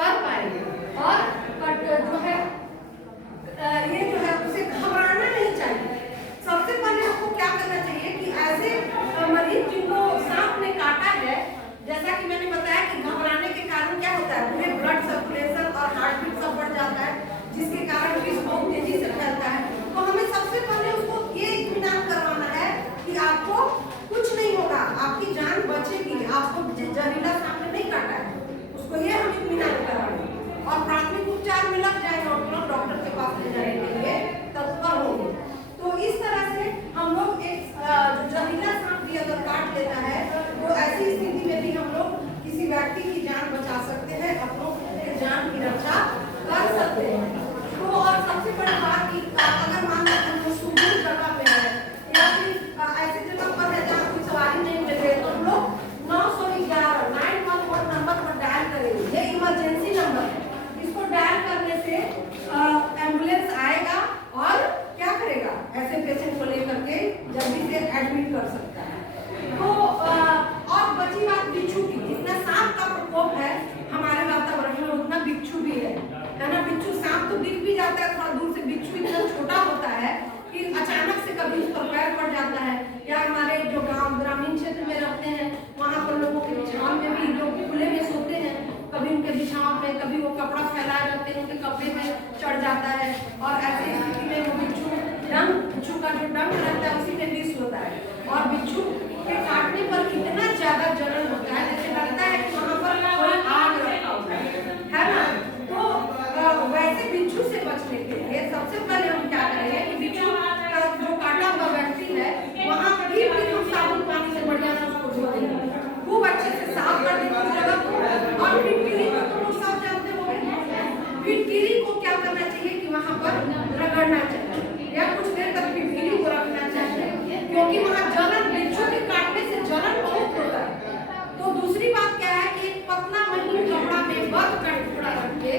कर पाएंगे। और जो है ये जो है उसे घबराना नहीं चाहिए। सबसे पहले आपको क्या करना चाहिए कि ऐसे मरीज जिनको सांप ने काटा है, जैसा कि मैंने बताया कि घबराने के कारण क्या होता है, उन्हें ब्लड सर्कुलेशन और हार्ट बीट सब बढ़ जाता है, जिसके कारण विष बहुत तेजी से फैलता है। तो हमें सबसे पहले उसको ये इत्मीनान करवाना है कि आपको कुछ नहीं होगा, आपकी जान बचेगी, आपको जहरीला सांप ने नहीं काटा है, उसको ये हम इत्मीनान कराएंगे। और प्राथमिक उपचार में लग जाएगा और तुरंत डॉक्टर के पास ले जाने के लिए तत्पर होंगे। तो इस तरह से हम लोग एक जो जहरीला सांप भी अगर काट लेता है तो ऐसी स्थिति में भी हम लोग किसी व्यक्ति की जान बचा सकते हैं, अपनों की जान की रक्षा कर सकते हैं। तो और सबसे बड़ी बात कि अगर मान लो हम लोग सुदूर जगह पे है या फिर ऐसी जगह पर है जहाँ कोई सवारी नहीं मिल रही, तो हम लोग 911 911 नंबर पर डायल करेंगे। ये इमरजेंसी नंबर है, इसको डायल करने से एम्बुलेंस आएगा और क्या करेगा, ऐसे पेशेंट को लेकर के जल्दी से एडमिट कर सकता है। तो और बची बात बिच्छू की, जितना सांप का प्रकोप है हमारे वातावरण में उतना बिच्छू भी है ना। बिच्छू सांप तो दिख भी जाता है थोड़ा दूर से, बिच्छू इतना छोटा होता है कि अचानक से कभी उस पर पैर पड़ जाता है। या हमारे जो गांव ग्रामीण क्षेत्र में रहते हैं वहाँ पर लोगों के बिछाव में भी लोग खुले में सोते हैं, कभी उनके बिछाव में कभी वो कपड़ा फैलाए रहते हैं, उनके कपड़े में चढ़ जाता है और ऐसी स्थिति में वो बिच्छू का जो डंक रहता है उसी में विष होता है। और बिच्छू के काटने पर इतना ज्यादा जलन होता है जैसे लगता है कि वहाँ पर कोई आग रखा होता है ना। तो वैसे बिच्छू से बचने के लिए सबसे पहले हम क्या करेंगे कि बिच्छू का जो काटा हुआ व्यक्ति है वहाँ भी हम साबुन पानी से बढ़िया से उसको धो देंगे, खूब अच्छे से साफ कर देंगे उस जगह को। और फिटकिरी को तो लोग सब जानते होंगे, फिटकिरी को क्या करना चाहिए कि वहाँ पर रगड़ना चाहिए या कुछ देर तक फिटकिरी को रखना चाहिए, क्योंकि वहाँ जलन, बिच्छू के काटने से जलन बहुत होता है। तो दूसरी बात क्या है कि एक पतला महीन कपड़ा में बर्फ का टुकड़ा रख के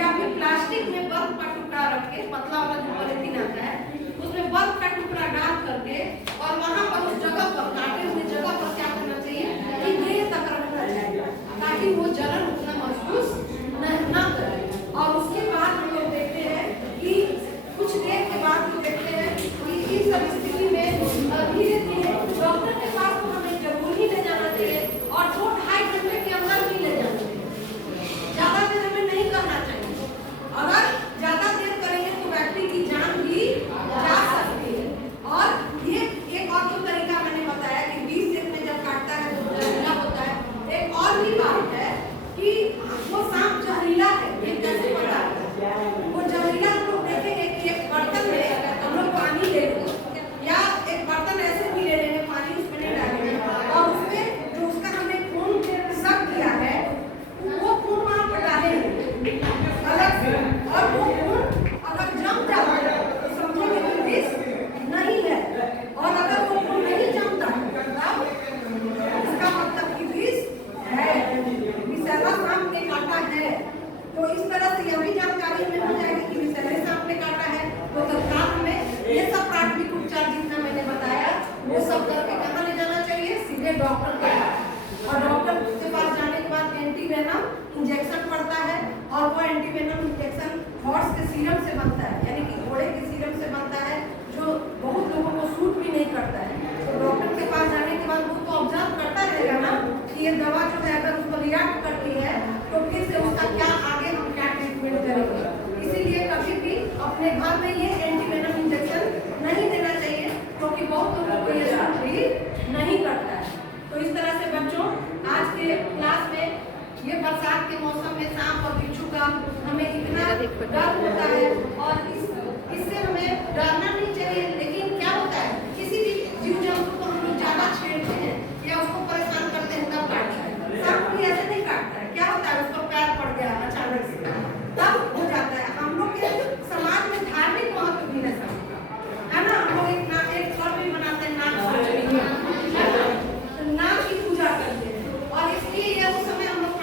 या फिर प्लास्टिक में बर्फ का टुकड़ा रख के, पतला वाला जो पॉलिथीन आता है उसमें बर्फ का टुकड़ा डाल करके और वहाँ पर उस जगह पर, काटे हुए जगह पर क्या करना चाहिए कि देर तक रखना चाहिए ताकि वो जलन उतना महसूस न करे। और उसके बाद हम लोग देखते हैं कि कुछ देर के बाद हम देखते हैं कि इस सब स्थिति में धीरे धीरे डॉक्टर के पास तो हमें जरूर ही ले जाना चाहिए और 2-2.5 घंटे के अंदर ही ले जाना चाहिए, ज्यादा देर हमें नहीं करना चाहिए। अगर ज्यादा देर करेंगे तो व्यक्ति की जान भी जा सकती है। और ये एक और जो तरीका मैंने बताया कि 20 दिन में जब काटता है तो जहरीला होता है। एक और भी बात है कि वो सांप जहरीला है, ये कैसे पता है? वो जहरीला हम लोग देखेंगे कि एक बर्तन में हम लोग पानी ले लेंगे या एक बर्तन ऐसे भी ले लेंगे, पानी उसमें नहीं डालेंगे और उसमें जो उसका हमने खून सक किया है वो खून वहाँ पर डालेंगे अलग से, और वो खून अगर जम जाता है तो समझेंगे कि विष नहीं है, और अगर वो खून नहीं जमता तब इसका मतलब कि विष है, विषैला सांप ने काटा है। तो इस तरह से यह भी जानकारी हमें हो जाएगी कि विषैले सांप ने काटा है। तो तत्काल में ये सब प्राथमिक उपचार जितना मैंने बताया वो सब करके कहाँ ले जाना चाहिए, सीधे डॉक्टर के पास। और डॉक्टर के पास जाने के बाद एंटीवेनम इंजेक्शन पड़ता है और वो एंटीवेनम इंजेक्शन हॉर्स के सीरम से बनता है, यानी कि घोड़े के सीरम से बनता है, जो बहुत लोगों को सूट भी नहीं करता है। तो डॉक्टर के पास जाने के बाद वो तो ऑब्जर्व करता रहेगा ना कि ये दवा जो है अगर उसको रिएक्ट करती है तो फिर से उसका क्या आगे हम क्या ट्रीटमेंट करेंगे। इसीलिए कभी भी अपने घर में ये एंटीवेनम इंजेक्शन नहीं देना चाहिए, क्योंकि बहुत लोगों को ये सूट भी नहीं करता है। तो इस तरह से बच्चों आज के क्लास में ये बरसात के मौसम में सांप और बिच्छू का हमें इतना डर होता है और इससे हमें डरना नहीं चाहिए।